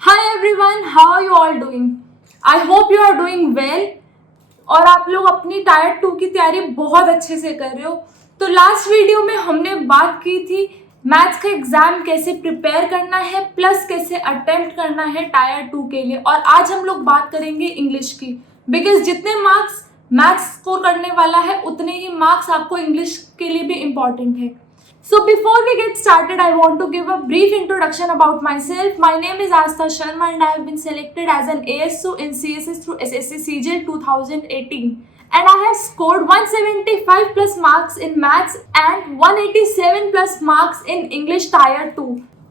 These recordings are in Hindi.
Hi everyone, how are you all doing? I hope you are doing well और आप लोग अपनी टायर 2 की तैयारी बहुत अच्छे से कर रहे हो। तो लास्ट वीडियो में हमने बात की थी मैथ्स का एग्जाम कैसे प्रिपेयर करना है प्लस कैसे अटेम्प्ट करना है टायर 2 के लिए, और आज हम लोग बात करेंगे इंग्लिश की, बिकॉज जितने मार्क्स मैथ्स स्कोर करने वाला है उतने ही मार्क्स आपको इंग्लिश के लिए भी इम्पॉर्टेंट है। So before we get started, I want to give a brief introduction about myself. My name is Astha Sharma and I have been selected as an ASU in CSS through SSC CGL 2018. And I have scored 175 plus marks in maths and 187 plus marks in English Tier 2.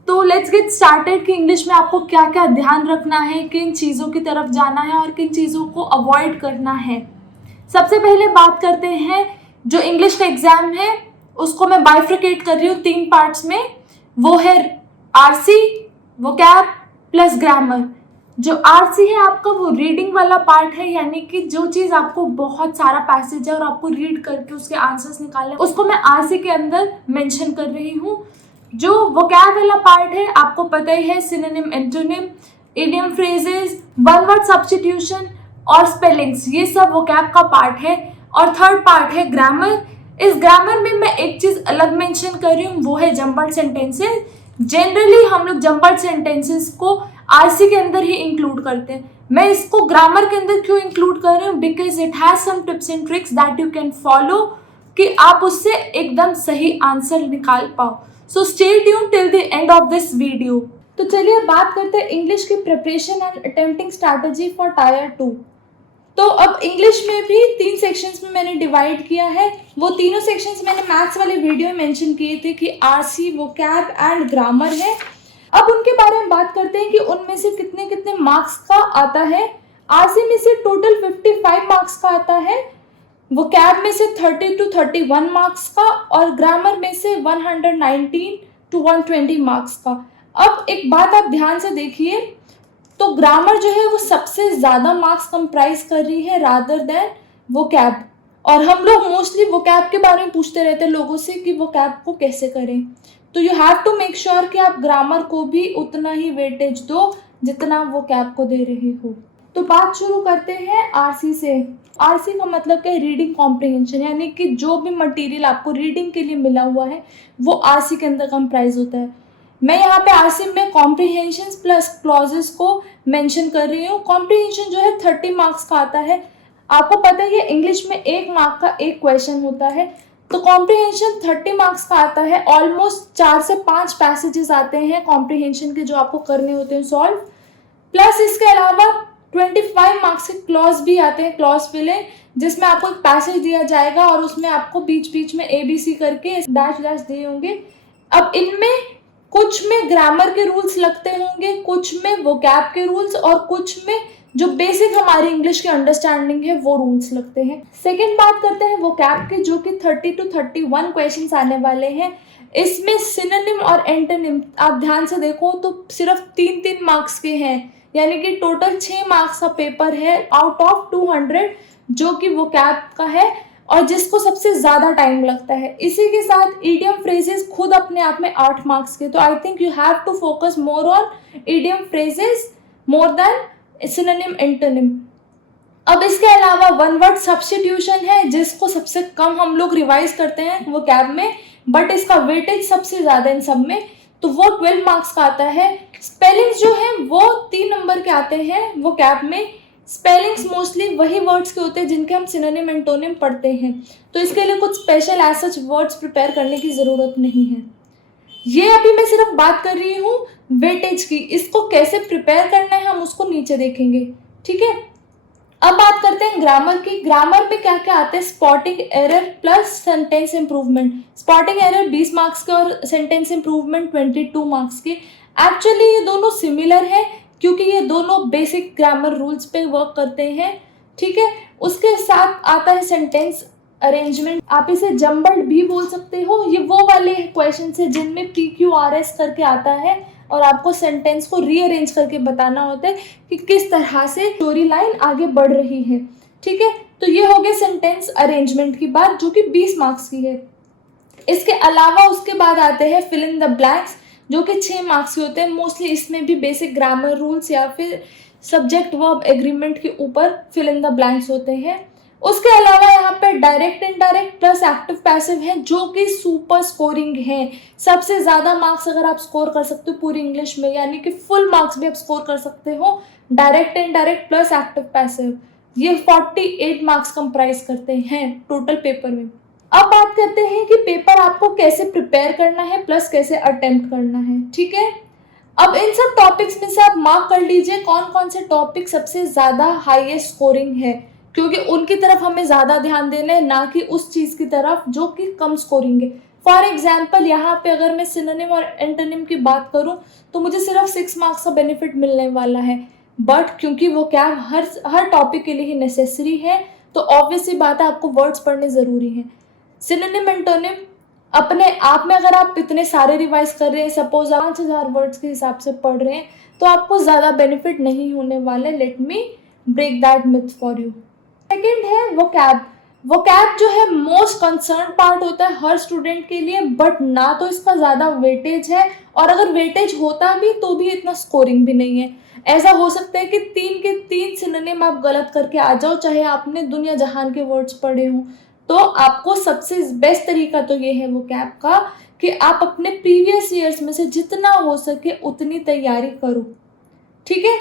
तो लेट्स गेट स्टार्टेड कि इंग्लिश में आपको क्या क्या ध्यान रखना है, किन चीज़ों की तरफ जाना है और किन चीज़ों को अवॉइड करना है। सबसे पहले बात करते हैं जो इंग्लिश का एग्जाम है उसको मैं बाइफ्रिकेट कर रही हूँ 3 पार्ट्स में। वो है आरसी, वोकैब प्लस ग्रामर। जो आरसी है आपका वो रीडिंग वाला पार्ट है, यानी कि जो चीज़ आपको बहुत सारा पैसेज है और आपको रीड करके उसके आंसर्स निकालने, उसको मैं आरसी के अंदर मेंशन कर रही हूँ। जो वोकैब वाला पार्ट है आपको पता ही है, synonym, antonym, idiom phrases, one word substitution और स्पेलिंग्स, ये सब वोकैब का पार्ट है। और थर्ड पार्ट है ग्रामर। इस ग्रामर में मैं एक चीज अलग मेंशन कर रही हूँ, वो है जम्पर्ड सेंटेंसेस। जनरली हम लोग जम्पर्ड सेंटेंसेस को आरसी के अंदर ही इंक्लूड करते हैं। मैं इसको ग्रामर के अंदर क्यों इंक्लूड कर रही हूँ, because it has some tips and tricks that you can follow कि आप उससे एकदम सही आंसर निकाल पाओ। So stay tune till the end of this video. तो चलिए बात करते हैं इंग्लिश की preparation and attempting strategy for tier 2। तो अब इंग्लिश में भी 3 सेक्शंस में मैंने डिवाइड किया है। वो तीनों सेक्शंस मैंने मैथ्स वाले वीडियो में मेंशन किए थे कि आरसी, वोकैब एंड ग्रामर है। अब उनके बारे में बात करते हैं कि उनमें से कितने कितने मार्क्स का आता है। आरसी में से टोटल 55 मार्क्स का आता है, वोकैब में से 30 to 31 मार्क्स का और ग्रामर में से 119 to 120 मार्क्स का। अब एक बात आप ध्यान से देखिए, तो ग्रामर जो है वो सबसे ज़्यादा मार्क्स कंप्राइज कर रही है रादर देन वोकैब। और हम लोग मोस्टली वोकैब के बारे में पूछते रहते हैं लोगों से कि वोकैब को कैसे करें। तो you have to make sure कि आप ग्रामर को भी उतना ही वेटेज दो जितना वोकैब को दे रहे हो। तो बात शुरू करते हैं आरसी से। आरसी का मतलब क्या है? रीडिंग कॉम्प्रिहेंशन, यानी कि जो भी मटेरियल आपको रीडिंग के लिए मिला हुआ है वो आरसी के अंदर कंप्राइज होता है। मैं यहाँ पे आरसी में कॉम्प्रिहेंशन प्लस क्लॉजेस को मेंशन कर रही हूँ। कॉम्प्रिहेंशन जो है 30 मार्क्स का आता है। आपको पता है इंग्लिश में 1 मार्क का एक क्वेश्चन होता है, तो कॉम्प्रिहेंशन 30 मार्क्स का आता है। ऑलमोस्ट 4 से 5 पैसेजेस आते हैं कॉम्प्रिहेंशन के जो आपको करने होते हैं सॉल्व। प्लस इसके अलावा 25 मार्क्स के क्लॉज भी आते हैं, क्लॉज फिलिंग, जिसमें आपको एक पैसेज दिया जाएगा और उसमें आपको बीच बीच में ABC करके डैश डैश दिए होंगे। अब इनमें कुछ में ग्रामर के रूल्स लगते होंगे, कुछ में वोकैब के रूल्स और कुछ में जो बेसिक हमारी इंग्लिश की अंडरस्टैंडिंग है वो रूल्स लगते हैं। सेकंड बात करते हैं वोकैब के, जो कि 30 to 31 क्वेश्चंस आने वाले हैं। इसमें सिनोनिम और एंटोनिम आप ध्यान से देखो तो सिर्फ 3-3 मार्क्स के हैं, यानी कि टोटल 6 मार्क्स का पेपर है आउट ऑफ 200 जो कि वोकैब का है और जिसको सबसे ज़्यादा टाइम लगता है। इसी के साथ इडियम फ्रेजेस खुद अपने आप में 8 मार्क्स के। तो I think you have to focus more on idiom phrases more than synonym, antonym. अब इसके अलावा वन वर्ड सब्स्टिट्यूशन है जिसको सबसे कम हम लोग रिवाइज करते हैं वो कैब में, बट इसका वेटेज सबसे ज़्यादा इन सब में, तो वो 12 मार्क्स का आता है। स्पेलिंग्स जो है वो 3 नंबर के आते हैं वो कैब में। स्पेलिंग्स मोस्टली वही वर्ड्स के होते हैं जिनके हम सिनोनिम, एंटोनिम पढ़ते हैं, तो इसके लिए कुछ special as such words prepare करने की ज़रूरत नहीं है। ये अभी मैं सिर्फ बात कर रही हूँ वेटेज की, इसको कैसे प्रिपेयर करना है हम उसको नीचे देखेंगे, ठीक है। अब बात करते हैं ग्रामर की। ग्रामर में क्या क्या आता है? Spotting error plus sentence improvement. Spotting error 20 marks के और सेंटेंस इंप्रूवमेंट 22 मार्क्स के। एक्चुअली ये दोनों सिमिलर है क्योंकि ये दोनों बेसिक ग्रामर रूल्स पे वर्क करते हैं, ठीक है। उसके साथ आता है सेंटेंस अरेंजमेंट, आप इसे जम्बल्ड भी बोल सकते हो। ये वो वाले क्वेश्चन है जिनमें PQRS करके आता है और आपको सेंटेंस को रीअरेंज करके बताना होता है कि किस तरह से स्टोरी लाइन आगे बढ़ रही है, ठीक है। तो ये हो गया सेंटेंस अरेंजमेंट की बात, जो कि 20 मार्क्स की है। इसके अलावा उसके बाद आते हैं फिल इन द ब्लैंक्स। जो कि 6 मार्क्स के होते हैं। मोस्टली इसमें भी बेसिक ग्रामर रूल्स या फिर सब्जेक्ट वर्ब एग्रीमेंट के ऊपर फिल इन द ब्लैंक्स होते हैं। उसके अलावा यहाँ पे direct indirect plus active passive है जो कि सुपर स्कोरिंग है। सबसे ज़्यादा मार्क्स अगर आप स्कोर कर सकते हो पूरी इंग्लिश में, यानी कि फुल मार्क्स भी आप स्कोर कर सकते हो direct indirect plus active passive. ये 48 मार्क्स कंप्राइज करते हैं टोटल पेपर में। अब बात करते हैं कि पेपर आपको कैसे प्रिपेयर करना है प्लस कैसे अटेम्प्ट करना है, ठीक है। अब इन सब टॉपिक्स में से आप मार्क कर लीजिए कौन कौन से टॉपिक सबसे ज़्यादा हाईएस्ट स्कोरिंग है, क्योंकि उनकी तरफ हमें ज़्यादा ध्यान देना है, ना कि उस चीज़ की तरफ जो कि कम स्कोरिंग है। फॉर एग्जाम्पल यहाँ पे अगर मैं सिनोनिम और एंटोनिम की बात करूँ तो मुझे सिर्फ 6 मार्क्स का बेनिफिट मिलने वाला है, बट क्योंकि वो क्या हर टॉपिक के लिए ही नेसेसरी है, तो ऑब्वियसली बात है आपको वर्ड्स पढ़ने ज़रूरी हैं। सिनोनिम एंटोनिम अपने आप में अगर आप इतने सारे रिवाइज कर रहे हैं, सपोज 5000 वर्ड्स के हिसाब से पढ़ रहे हैं, तो आपको ज़्यादा बेनिफिट नहीं होने वाले। Let me break that myth for you. Second है वोकैब। वोकैब जो है मोस्ट कंसर्न पार्ट होता है हर स्टूडेंट के लिए, बट ना तो इसका ज़्यादा वेटेज है, और अगर वेटेज होता भी तो भी इतना स्कोरिंग भी नहीं है। ऐसा हो सकता है कि 3 के 3 सिनोनिम आप गलत करके आ जाओ, चाहे आपने दुनिया जहान के वर्ड्स पढ़े हों। तो आपको सबसे बेस्ट तरीका तो ये है वोकैब का कि आप अपने प्रीवियस ईयर्स में से जितना हो सके उतनी तैयारी करो, ठीक है।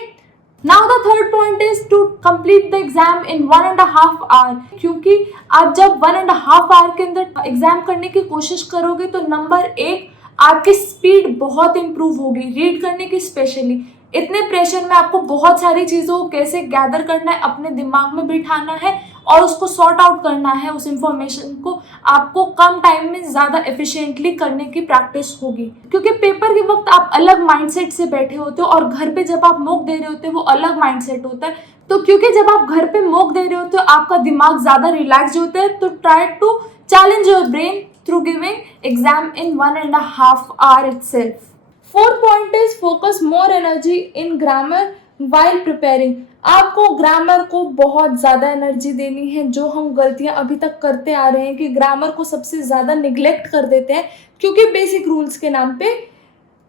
Now the third point is to complete the exam in 1.5 hour, क्योंकि आप जब 1.5 आवर के अंदर एग्जाम करने की कोशिश करोगे तो नंबर 1 आपकी स्पीड बहुत इंप्रूव होगी रीड करने की। स्पेशली इतने प्रेशर में आपको बहुत सारी चीज़ों को कैसे गैदर करना है, अपने दिमाग में बिठाना है और उसको सॉर्ट आउट करना है, उस इंफॉर्मेशन को आपको कम टाइम में ज़्यादा एफिशिएंटली करने की प्रैक्टिस होगी। क्योंकि पेपर के वक्त आप अलग माइंडसेट से बैठे होते हो और घर पे जब आप मॉक दे रहे होते हो वो अलग माइंडसेट होता है। तो क्योंकि जब आप घर पे मॉक दे रहे होते हो आपका दिमाग ज़्यादा रिलैक्स होता है, तो try to challenge your brain through giving exam in 1.5 hour itself. Fourth point is focus more energy in grammar while preparing. आपको ग्रामर को बहुत ज़्यादा एनर्जी देनी है, जो हम गलतियां अभी तक करते आ रहे हैं कि ग्रामर को सबसे ज़्यादा निगलेक्ट कर देते हैं क्योंकि बेसिक रूल्स के नाम पे।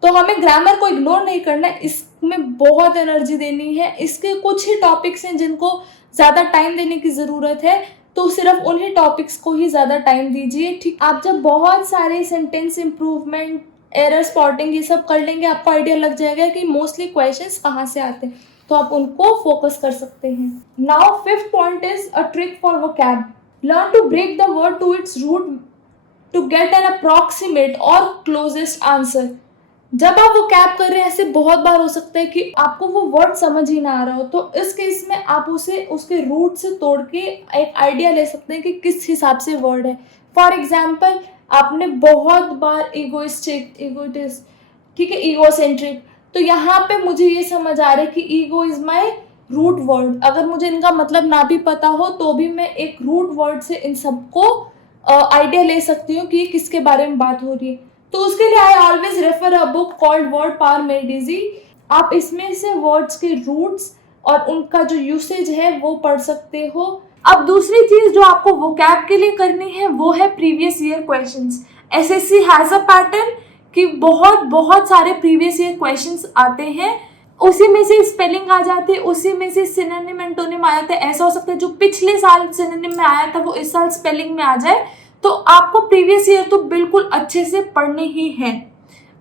तो हमें ग्रामर को इग्नोर नहीं करना है, इसमें बहुत एनर्जी देनी है। इसके कुछ ही टॉपिक्स हैं जिनको ज़्यादा टाइम देने की ज़रूरत है, तो सिर्फ उन्हीं टॉपिक्स को ही ज़्यादा टाइम दीजिए, ठीक। आप जब बहुत सारे सेंटेंस इम्प्रूवमेंट, एरर स्पॉटिंग ये सब कर लेंगे, आपको आइडिया लग जाएगा कि मोस्टली क्वेश्चंस कहाँ से आते हैं, तो आप उनको फोकस कर सकते हैं। Now fifth point is a trick for vocab. Learn to break the word to its root to get an approximate और क्लोजेस्ट आंसर। जब आप वोकैब कर रहे हैं, ऐसे बहुत बार हो सकता है कि आपको वो वर्ड समझ ही ना आ रहा हो, तो इस केस में आप उसे उसके रूट से तोड़ के एक आइडिया ले सकते हैं कि किस हिसाब से वर्ड है। फॉर एग्जाम्पल, आपने बहुत बार इगोइस्टिक, इगोटिस्ट, ठीक है, ईगोसेंट्रिक, तो यहाँ पे मुझे ये समझ आ रहा है कि ego is my root word. अगर मुझे इनका मतलब ना भी पता हो तो भी मैं एक रूट वर्ड से इन सबको आइडिया ले सकती हूँ कि किसके बारे में बात हो रही है। तो उसके लिए I always refer a book called word power made easy. आप इसमें से वर्ड्स के रूट्स और उनका जो यूसेज है वो पढ़ सकते हो। अब दूसरी चीज जो आपको वोकैब के लिए करनी है वो है previous year questions. SSC has a pattern कि बहुत सारे प्रीवियस ईयर क्वेश्चंस आते हैं, उसी में से स्पेलिंग आ जाती है, उसी में से सिनोनिम एंटोनिम आ जाते हैं। ऐसा हो सकता है जो पिछले साल सिनोनिम में आया था वो इस साल स्पेलिंग में आ जाए, तो आपको प्रीवियस ईयर तो बिल्कुल अच्छे से पढ़ने ही है।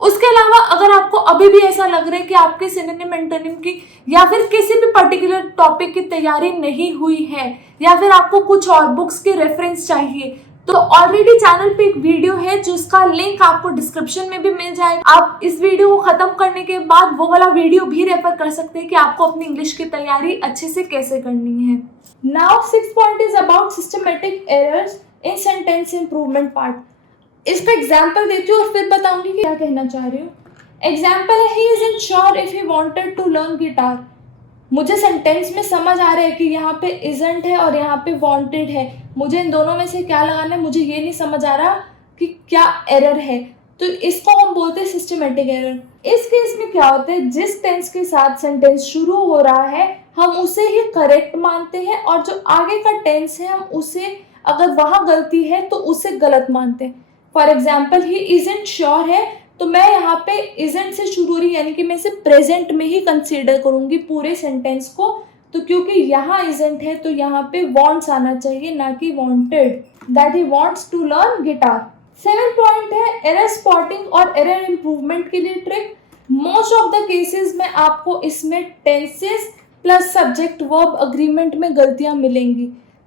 उसके अलावा अगर आपको अभी भी ऐसा लग रहा है कि आपके सिनोनिम एंटोनिम की या फिर किसी भी पर्टिकुलर टॉपिक की तैयारी नहीं हुई है या फिर आपको कुछ और बुक्स के रेफरेंस चाहिए, तो ऑलरेडी चैनल पे एक वीडियो है जिसका लिंक आपको डिस्क्रिप्शन में भी मिल जाएगा। आप इस वीडियो को खत्म करने के बाद वो वाला वीडियो भी रेफर कर सकते हैं कि आपको अपनी इंग्लिश की तैयारी अच्छे से कैसे करनी है। Now sixth point is about systematic errors in sentence improvement part. इसका एग्जाम्पल देती हूँ और फिर बताऊंगी कि क्या कहना चाह रही हूँ। एग्जाम्पल है, he is unsure if he wanted to learn guitar. मुझे सेंटेंस में समझ आ रहा है कि यहाँ पे इजंट है और यहाँ पे वांटेड है, मुझे इन दोनों में से क्या लगाना है, मुझे ये नहीं समझ आ रहा कि क्या एरर है, तो इसको हम बोलते हैं सिस्टमेटिक एरर। इस केस में क्या होता है, जिस टेंस के साथ सेंटेंस शुरू हो रहा है हम उसे ही करेक्ट मानते हैं और जो आगे का टेंस है हम उसे, अगर वहाँ गलती है तो उसे गलत मानते हैं। For example, he isn't sure है तो मैं यहाँ पे isn't से शुरू हो रही, यानी कि मैं इसे प्रेजेंट में ही कंसीडर करूंगी पूरे सेंटेंस को। तो क्योंकि यहाँ isn't है तो यहाँ पे wants आना चाहिए, ना कि wanted, that he wants to learn guitar। 7 point है एरर स्पॉटिंग और एरर इम्प्रूवमेंट के लिए trick. Most of the cases में आपको इसमें tenses plus subject verb agreement में गलतियां मिलेंगी,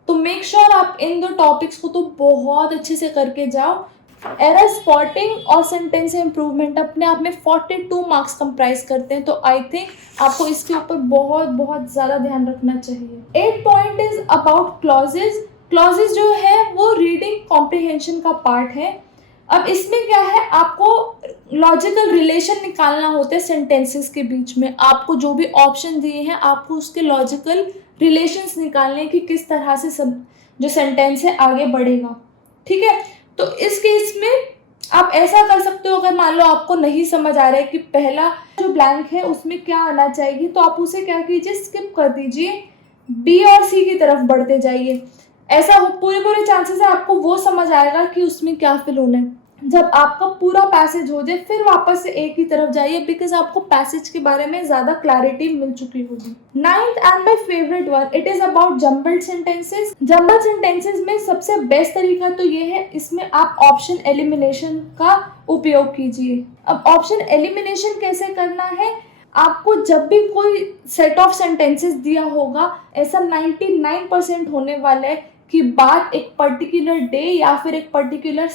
तो मेक श्योर आप इन दो टॉपिक्स को तो बहुत अच्छे से करके जाओ। एरर स्पॉटिंग और सेंटेंस इम्प्रूवमेंट अपने आप में 42 मार्क्स कंप्राइज करते हैं, तो आई थिंक आपको इसके ऊपर बहुत बहुत ज़्यादा ध्यान रखना चाहिए। 8 point is about clauses. Clauses जो है वो रीडिंग कॉम्प्रिहेंशन का पार्ट है। अब इसमें क्या है, आपको लॉजिकल रिलेशन निकालना होता है सेंटेंसेस के बीच में। आपको जो भी ऑप्शन दिए हैं आपको उसके लॉजिकल रिलेशंस निकालने की किस तरह से सब जो सेंटेंस है आगे बढ़ेगा, ठीक है। तो इस केस में आप ऐसा कर सकते हो, अगर मान लो आपको नहीं समझ आ रहा है कि पहला जो ब्लैंक है उसमें क्या आना चाहिए, तो आप उसे क्या कीजिए, स्किप कर दीजिए, बी और सी की तरफ बढ़ते जाइए। ऐसा पूरे चांसेस है आपको वो समझ आएगा कि उसमें क्या फिल होना है। जब आपका पूरा पैसेज हो जाए फिर वापस से ए की तरफ जाइए, बिकॉज आपको पैसेज के बारे में ज़्यादा क्लैरिटी मिल चुकी होगी। 9th and my favourite one, it is about jumbled sentences. Jumbled sentences में सबसे बेस्ट तरीका तो ये है, इसमें आप ऑप्शन एलिमिनेशन का उपयोग कीजिए। अब ऑप्शन एलिमिनेशन कैसे करना है, आपको जब भी कोई सेट ऑफ सेंटेंसेस दिया होगा, ऐसा 99% होने वाला है कि बात एक पर्टिकुलर डे या फिर एक पर्टिकुलर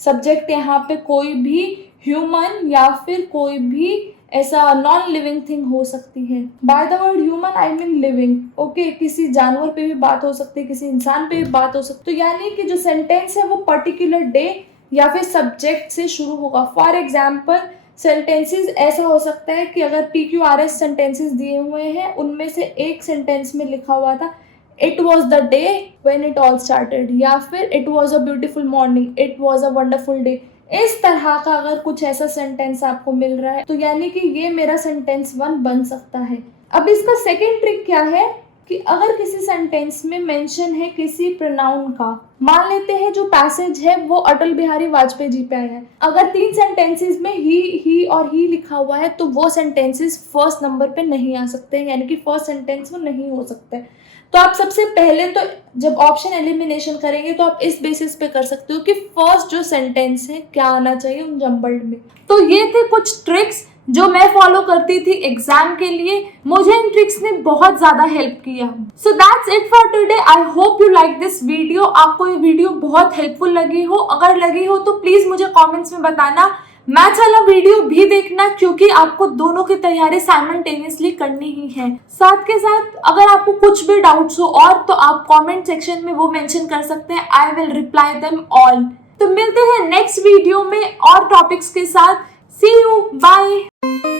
सब्जेक्ट यहाँ पे कोई भी ह्यूमन या फिर कोई भी ऐसा नॉन लिविंग थिंग हो सकती है। By the word human I mean living, okay. किसी जानवर पे भी बात हो सकती है, किसी इंसान पे भी बात हो सकती है। तो यानी कि जो सेंटेंस है वो पर्टिकुलर डे या फिर सब्जेक्ट से शुरू होगा। फॉर एग्जाम्पल सेंटेंसेस ऐसा हो सकता है कि अगर PQRS सेंटेंसेस दिए हुए हैं, उनमें से एक सेंटेंस में लिखा हुआ था it was the day when it all started, या फिर it was a beautiful morning, it was a wonderful day. इस तरह का अगर कुछ ऐसा सेंटेंस आपको मिल रहा है तो यानी कि ये मेरा सेंटेंस 1 बन सकता है। अब इसका सेकेंड ट्रिक क्या है कि अगर किसी सेंटेंस में मेंशन है किसी प्रोनाउन का, मान लेते हैं जो पैसेज है वो अटल बिहारी वाजपेयी जी पे आया है, अगर 3 सेंटेंसेस में ही और ही लिखा हुआ है तो वो सेंटेंसेस फर्स्ट नंबर पे नहीं आ सकते, यानी कि फर्स्ट सेंटेंस वो नहीं हो सकते। तो आप सबसे पहले तो जब ऑप्शन एलिमिनेशन करेंगे तो आप इस बेसिस पे कर सकते हो कि फर्स्ट जो सेंटेंस है क्या आना चाहिए उन जम्बल्ड में। तो ये थे कुछ ट्रिक्स जो मैं फॉलो करती थी एग्जाम के लिए, मुझे इन ट्रिक्स ने बहुत ज्यादा हेल्प किया। So that's it for today. I hope you like this video. आपको ये वीडियो बहुत हेल्पफुल लगी हो, अगर लगी हो तो प्लीज मुझे कमेंट्स में बताना। मैथ्स वाला वीडियो भी देखना क्योंकि आपको दोनों की तैयारी साइमल्टेनियसली करनी ही है। साथ के साथ अगर आपको कुछ भी डाउट्स हो और तो आप कमेंट सेक्शन में वो मेंशन कर सकते हैं, I will reply them all. तो मिलते हैं नेक्स्ट वीडियो में और टॉपिक्स के साथ। सी यू, बाय।